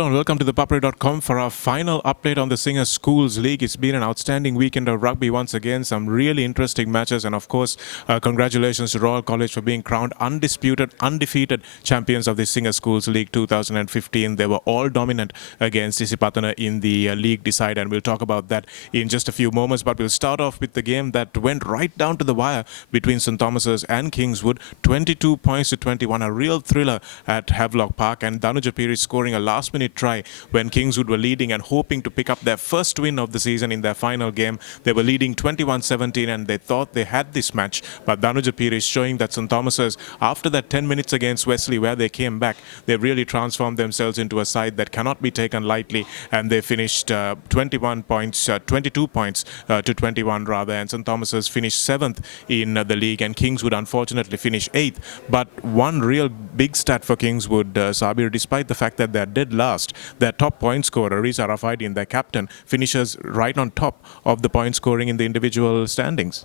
Hello and welcome to ThePapare.com for our final update on the Singer Schools League. It's been an outstanding weekend of rugby once again. Some really interesting matches, and of course, congratulations to Royal College for being crowned undefeated champions of the Singer Schools League 2015. They were all dominant against Isipatana in the league decide, and we'll talk about that in just a few moments. But we'll start off with the game that went right down to the wire between St. Thomas's and Kingswood. 22 points to 21, a real thriller at Havelock Park, and Danuja Piri scoring a last-minute try when Kingswood were leading and hoping to pick up their first win of the season in their final game. They were leading 21-17 and they thought they had this match, but Danuja Piri is showing that St. Thomas's, after that 10 minutes against Wesley where they came back, they really transformed themselves into a side that cannot be taken lightly, and they finished 22 points to 21 rather, and St. Thomas's finished 7th in the league, and Kingswood unfortunately finished 8th. But one real big stat for Kingswood, Saabir, despite the fact that they're dead last, their top point scorer, Riza Rafaidin, their captain, finishes right on top of the point scoring in the individual standings.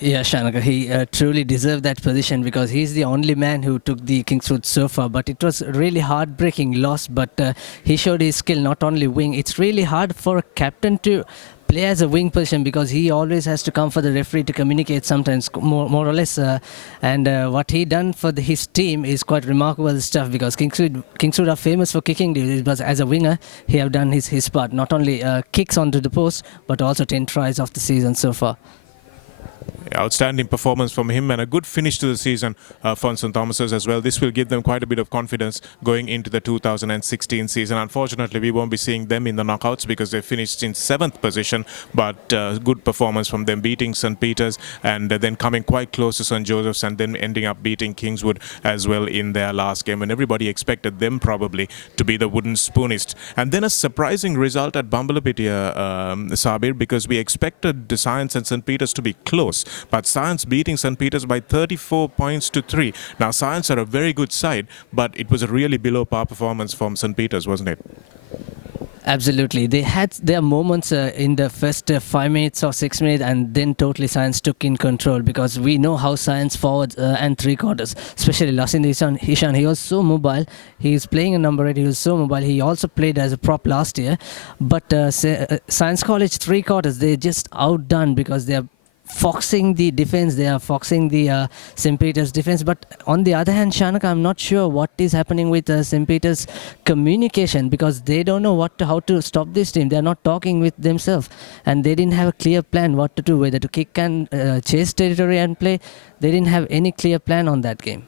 Yeah, Shanaka, he truly deserved that position because he's the only man who took the Kingswood so far. But it was a really heartbreaking loss, but he showed his skill, not only wing. It's really hard for a captain to play as a wing position because he always has to come for the referee to communicate sometimes, more or less. And what he done for his team is quite remarkable stuff because Kingswood are famous for kicking duties, but as a winger, he have done his part. Not only kicks onto the post, but also 10 tries of the season so far. Outstanding performance from him and a good finish to the season for St. Thomas's as well. This will give them quite a bit of confidence going into the 2016 season. Unfortunately, we won't be seeing them in the knockouts because they finished in 7th position, but good performance from them, beating St. Peter's and then coming quite close to St. Joseph's and then ending up beating Kingswood as well in their last game, and everybody expected them probably to be the wooden spoonist. And then a surprising result at Bambalapitia, Saabir, because we expected the Science and St. Peter's to be close. But Science beating St. Peter's by 34 points to 3. Now, Science are a very good side, but it was a really below par performance from St. Peter's, wasn't it? Absolutely. They had their moments in the first 5 minutes or 6 minutes, and then totally Science took in control because we know how Science forwards and three quarters, especially Lasin Hishan, he was so mobile. He's playing a number 8, he was so mobile. He also played as a prop last year. But Science College three quarters, they just outdone because they are foxing the defense, they are foxing the St. Peter's defense. But on the other hand, Shanaka, I'm not sure what is happening with St. Peter's communication because they don't know how to stop this team. They're not talking with themselves and they didn't have a clear plan what to do, whether to kick and chase territory and play. They didn't have any clear plan on that game.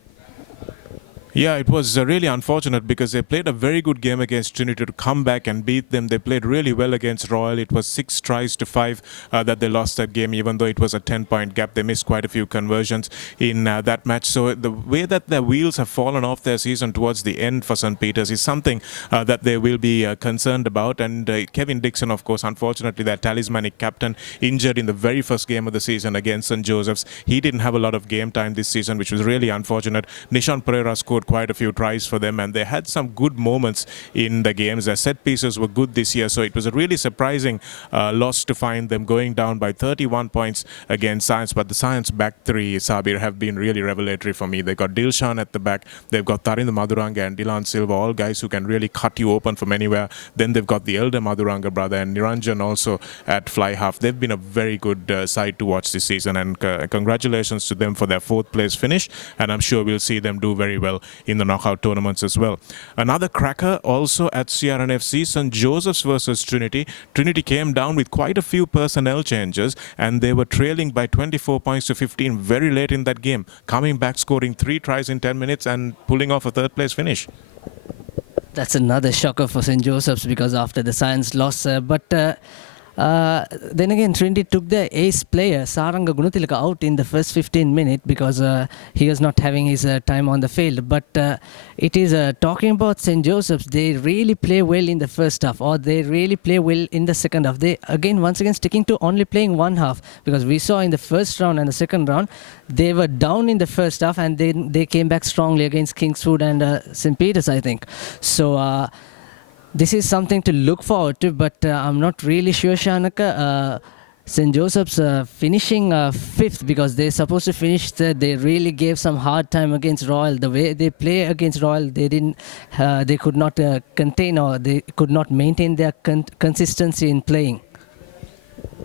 Yeah, it was really unfortunate because they played a very good game against Trinity to come back and beat them. They played really well against Royal. It was 6 tries to 5 that they lost that game, even though it was a 10-point gap. They missed quite a few conversions in that match. So the way that their wheels have fallen off their season towards the end for St. Peter's is something that they will be concerned about. And Kevin Dixon, of course, unfortunately, their talismanic captain, injured in the very first game of the season against St. Joseph's. He didn't have a lot of game time this season, which was really unfortunate. Nishan Pereira scored quite a few tries for them, and they had some good moments in the games. Their set pieces were good this year, so it was a really surprising loss to find them going down by 31 points against Science. But the Science back three, Saabir, have been really revelatory for me. They've got Dilshan at the back, they've got Tarind Maduranga and Dylan Silva, all guys who can really cut you open from anywhere. Then they've got the elder Maduranga brother and Niranjan also at fly half. They've been a very good side to watch this season, and congratulations to them for their 4th place finish, and I'm sure we'll see them do very well in the knockout tournaments as well. Another cracker also at CRNFC, St. Joseph's versus Trinity. Trinity came down with quite a few personnel changes and they were trailing by 24 points to 15 very late in that game, coming back, scoring 3 tries in 10 minutes and pulling off a 3rd place finish. That's another shocker for St. Joseph's because after the Science loss, then again, Trinity took their ace player, Saranga Gunatilaka, out in the first 15 minutes because he was not having his time on the field. But it is talking about St. Joseph's, they really play well in the first half, or they really play well in the second half. They, once again, sticking to only playing one half because we saw in the first round and the second round, they were down in the first half and they came back strongly against Kingswood and St. Peter's, I think. So, this is something to look forward to, but I'm not really sure, Shanaka. St. Joseph's finishing fifth because they're supposed to finish third. They really gave some hard time against Royal. The way they play against Royal, they could not contain or they could not maintain their consistency in playing.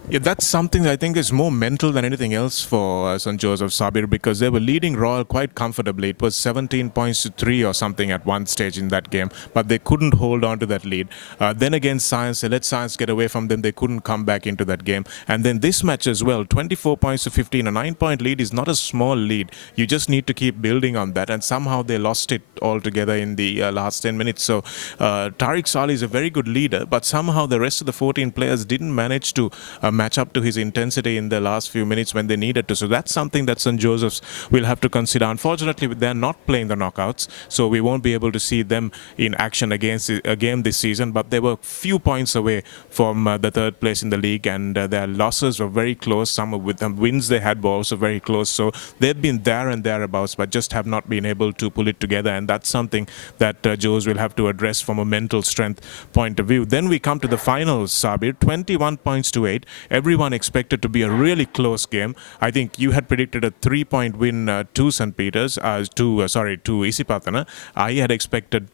Yeah, that's something that I think is more mental than anything else for St. Joseph Saabir, because they were leading Royal quite comfortably. It was 17 points to 3 or something at one stage in that game, but they couldn't hold on to that lead. Then again, Science, they let Science get away from them. They couldn't come back into that game. And then this match as well, 24 points to 15. A 9-point lead is not a small lead. You just need to keep building on that. And somehow they lost it altogether in the last 10 minutes. So Tariq Saleh is a very good leader, but somehow the rest of the 14 players didn't manage to match up to his intensity in the last few minutes when they needed to. So that's something that St. Joseph's will have to consider. Unfortunately, they're not playing the knockouts, so we won't be able to see them in action again this season. But they were few points away from the third place in the league, and their losses were very close. Some with them wins they had were also very close. So they've been there and thereabouts, but just have not been able to pull it together. And that's something that Joes will have to address from a mental strength point of view. Then we come to the finals, Saabir. 21 points to 8. Everyone expected to be a really close game. I think you had predicted a 3-point win to St. Peter's, to Isipatana. I had expected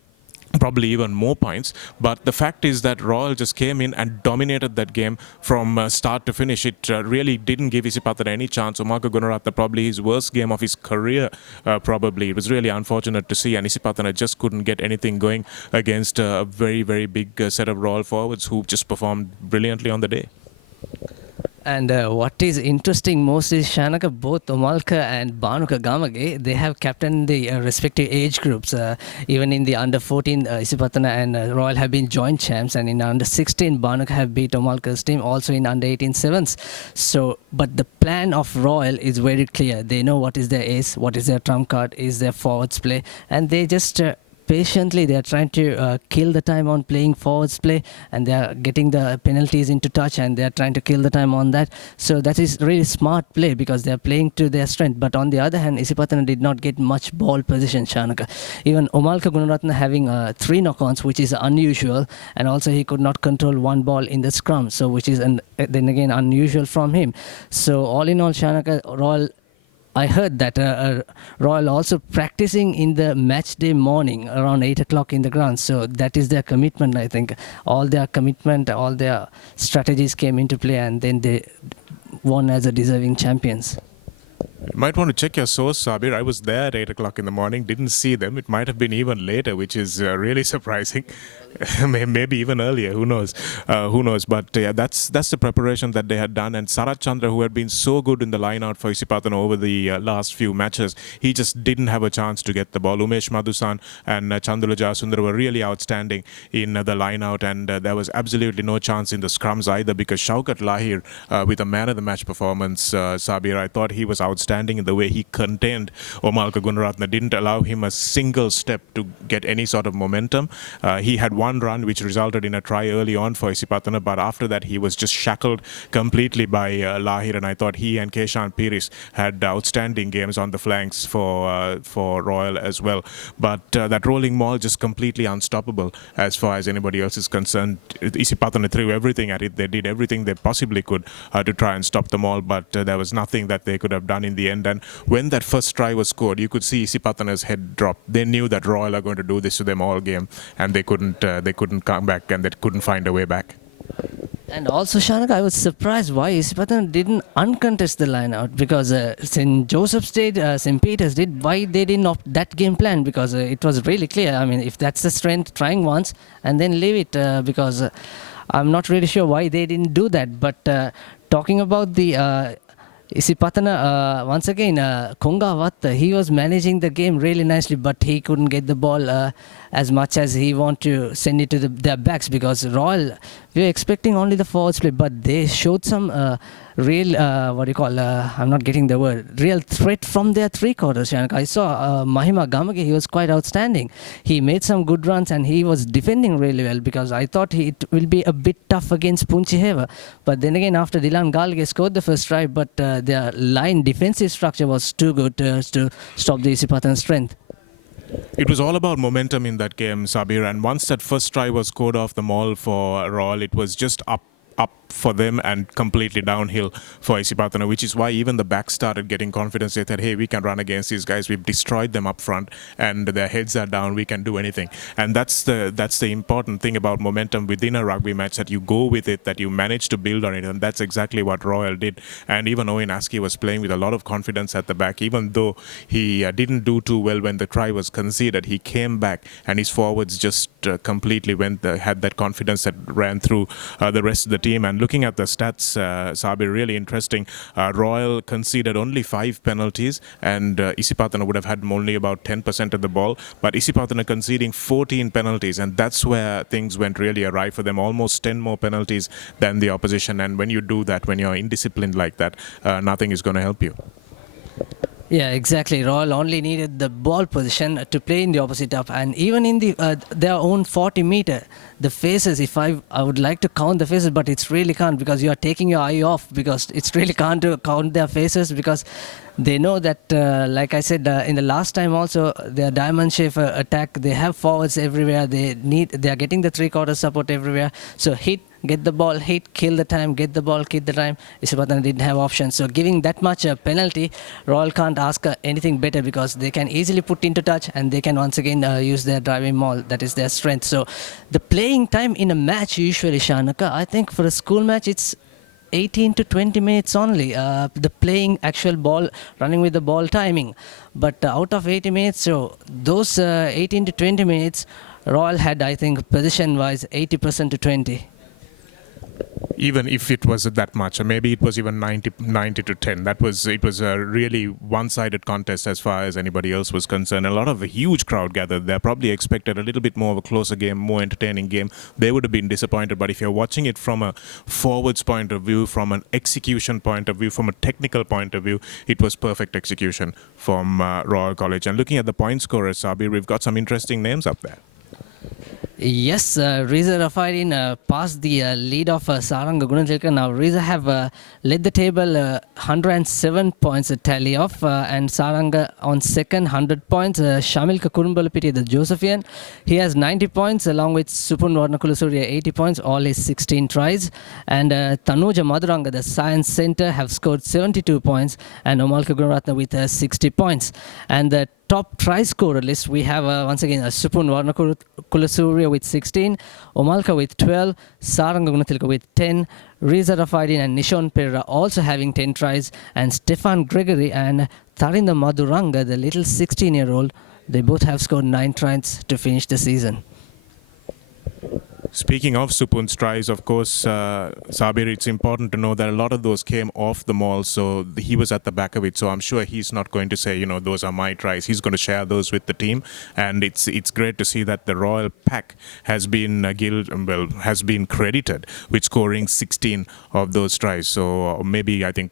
probably even more points, but the fact is that Royal just came in and dominated that game from start to finish. It really didn't give Isipatana any chance. Omaka Gunaratna, probably his worst game of his career, probably. It was really unfortunate to see, and Isipatana just couldn't get anything going against a very, very big set of Royal forwards who just performed brilliantly on the day. And what is interesting most is Shanaka, both Omalka and Banuka Gamage, they have captained the respective age groups. Even in the under 14, Isipatana and Royal have been joint champs, and in under 16, Banuka have beat Omalka's team, also in under 18 sevens. So, but the plan of Royal is very clear. They know what is their ace, what is their trump card, is their forwards play, and they just patiently they are trying to kill the time on playing forwards play, and they are getting the penalties into touch, and they are trying to kill the time on that. So that is really smart play because they are playing to their strength. But on the other hand, Isipatana did not get much ball position, Shanaka. Even Omalka Gunaratna having 3 knock-ons, which is unusual, and also he could not control one ball in the scrum, so which is then again unusual from him. So all in all, Shanaka, Royal, I heard that Royal also practicing in the match day morning around 8 o'clock in the ground. So that is their commitment, I think. All their commitment, all their strategies came into play, and then they won as a deserving champions. You might want to check your source, Saabir. I was there at 8 o'clock in the morning, didn't see them. It might have been even later, which is really surprising. Maybe even earlier, who knows? But yeah, that's the preparation that they had done. And Sarat Chandra, who had been so good in the line-out for Isipatana over the last few matches, he just didn't have a chance to get the ball. Umesh Madhusan and Chandula Jasundar were really outstanding in the line-out, and there was absolutely no chance in the scrums either, because Shaukat Lahir, with a man-of-the-match performance, Saabir, I thought he was outstanding in the way he contained Omalka Gunaratna, didn't allow him a single step to get any sort of momentum. He had one run which resulted in a try early on for Isipatana, but after that he was just shackled completely by Lahir, and I thought he and Keshan Piris had outstanding games on the flanks for Royal as well. But that rolling maul just completely unstoppable as far as anybody else is concerned. Isipatana threw everything at it. They did everything they possibly could to try and stop the maul, but there was nothing that they could have done in the end. And when that first try was scored, you could see Isipatana's head drop. They knew that Royal are going to do this to them all game, and they couldn't come back, and they couldn't find a way back. And also, Shanaka, I was surprised why Isipatana didn't uncontest the line out, because St. Joseph's did, St. Peter's did. Why they didn't opt that game plan? Because it was really clear. I mean, if that's the strength, trying once and then leave it, because I'm not really sure why they didn't do that. But talking about the Isipatana, once again, Konga Watta, he was managing the game really nicely, but he couldn't get the ball as much as he wanted to send it to their backs, because Royal, we were expecting only the forwards play, but they showed some real, I'm not getting the word, real threat from their three quarters. I saw Mahima Gamage, he was quite outstanding. He made some good runs and he was defending really well, because I thought it will be a bit tough against Punchiheva. But then again, after Dilan Galge scored the first try, but their line defensive structure was too good to stop the Isipatana strength. It was all about momentum in that game, Saabir, and once that first try was scored off the maul for Royal, it was just up up for them and completely downhill for Isipatana, which is why even the back started getting confidence. They thought, hey, we can run against these guys. We've destroyed them up front and their heads are down. We can do anything. And that's the important thing about momentum within a rugby match, that you go with it, that you manage to build on it. And that's exactly what Royal did. And even Owen Askey was playing with a lot of confidence at the back, even though he didn't do too well when the try was conceded. He came back and his forwards just completely had that confidence that ran through the rest of the team. And looking at the stats, Saabir, really interesting. Royal conceded only 5 penalties, and Isipatana would have had only about 10% of the ball. But Isipatana conceding 14 penalties, and that's where things went really awry for them. Almost 10 more penalties than the opposition. And when you do that, when you're indisciplined like that, nothing is going to help you. Yeah, exactly. Royal only needed the ball position to play in the opposite half, and even in their own 40-meter, the faces. If I would like to count the faces, but it's really can't, because you are taking your eye off, because it's really can't to count their faces, because they know that, like I said in the last time also, their diamond shape attack. They have forwards everywhere. They are getting the 3/4 support everywhere. So hit. Get the ball, hit, kill the time, get the ball, kill the time. Isipatana didn't have options. So giving that much penalty, Royal can't ask anything better, because they can easily put into touch and they can once again use their driving maul. That is their strength. So the playing time in a match usually, Shanaka, I think for a school match it's 18 to 20 minutes only, the playing actual ball, running with the ball timing. But out of 80 minutes, so those 18 to 20 minutes, Royal had, I think, position-wise 80% to 20. Even if it was that much, or maybe it was even 90 to 10, it was a really one-sided contest as far as anybody else was concerned. A lot of a huge crowd gathered. They probably expected a little bit more of a closer game, more entertaining game. They would have been disappointed. But if you're watching it from a forwards point of view, from an execution point of view, from a technical point of view, it was perfect execution from Royal College. And looking at the point scorers, Saabir, we've got some interesting names up there. Yes, Riza Rafaidin passed the lead of Saranga Gunathilaka. Now Riza have led the table 107 points tally off, and Saranga on second 100 points. Shamil Kurumbalapiti, the Josephian, he has 90 points, along with Supun Varnakulasuriya 80 points, all is 16 tries. And Tanuja Maduranga, the Science Centre, have scored 72 points, and Omalka Gunaratna with 60 points. And the top try scorer list, we have once again Supun Varnakulasuriya with 16, Omalka with 12, Saranga Gunathilaka with 10, Riza Rafaidin and Nishon Pereira also having 10 tries, and Stefan Gregory and Tharinda Maduranga, the little 16-year-old, they both have scored 9 tries to finish the season. Speaking of Supun's tries, of course, Saabir, it's important to know that a lot of those came off the maul, so he was at the back of it. So I'm sure he's not going to say, those are my tries. He's going to share those with the team, and it's great to see that the Royal pack has been has been credited with scoring 16 of those tries. So maybe I think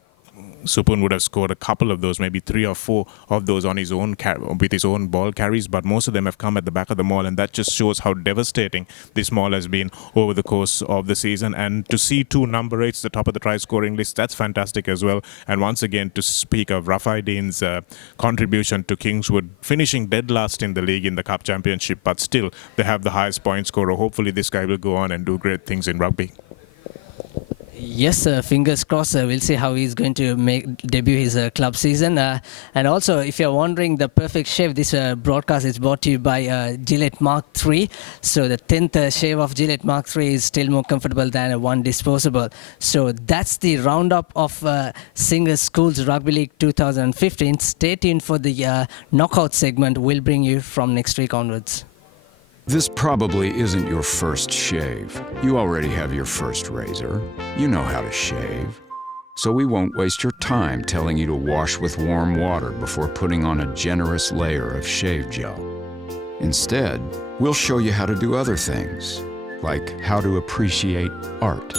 Supun would have scored a couple of those, maybe 3 or 4 of those on his own with his own ball carries, but most of them have come at the back of the maul, and that just shows how devastating this maul has been over the course of the season. And to see 2 number 8s the top of the try scoring list, that's fantastic as well. And once again, to speak of Rafaidin's contribution to Kingswood, finishing dead last in the league in the Cup Championship, but still they have the highest point scorer. Hopefully this guy will go on and do great things in rugby. Yes, fingers crossed. We'll see how he's going to debut his club season. And also, if you're wondering the perfect shave, this broadcast is brought to you by Gillette Mark III. So the 10th shave of Gillette Mark III is still more comfortable than one disposable. So that's the roundup of Singers Schools Rugby League 2015. Stay tuned for the knockout segment. We'll bring you from next week onwards. This probably isn't your first shave. You already have your first razor. You know how to shave. So we won't waste your time telling you to wash with warm water before putting on a generous layer of shave gel. Instead, we'll show you how to do other things, like how to appreciate art.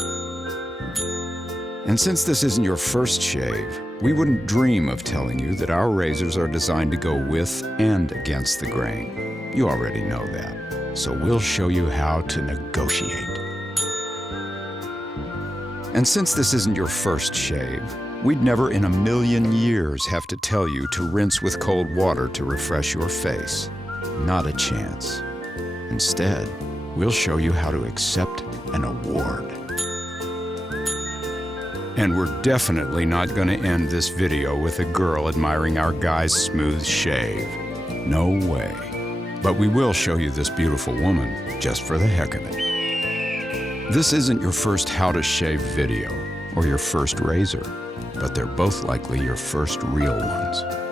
And since this isn't your first shave, we wouldn't dream of telling you that our razors are designed to go with and against the grain. You already know that. So we'll show you how to negotiate. And since this isn't your first shave, we'd never in a million years have to tell you to rinse with cold water to refresh your face. Not a chance. Instead, we'll show you how to accept an award. And we're definitely not going to end this video with a girl admiring our guy's smooth shave. No way. But we will show you this beautiful woman, just for the heck of it. This isn't your first how to shave video, or your first razor, but they're both likely your first real ones.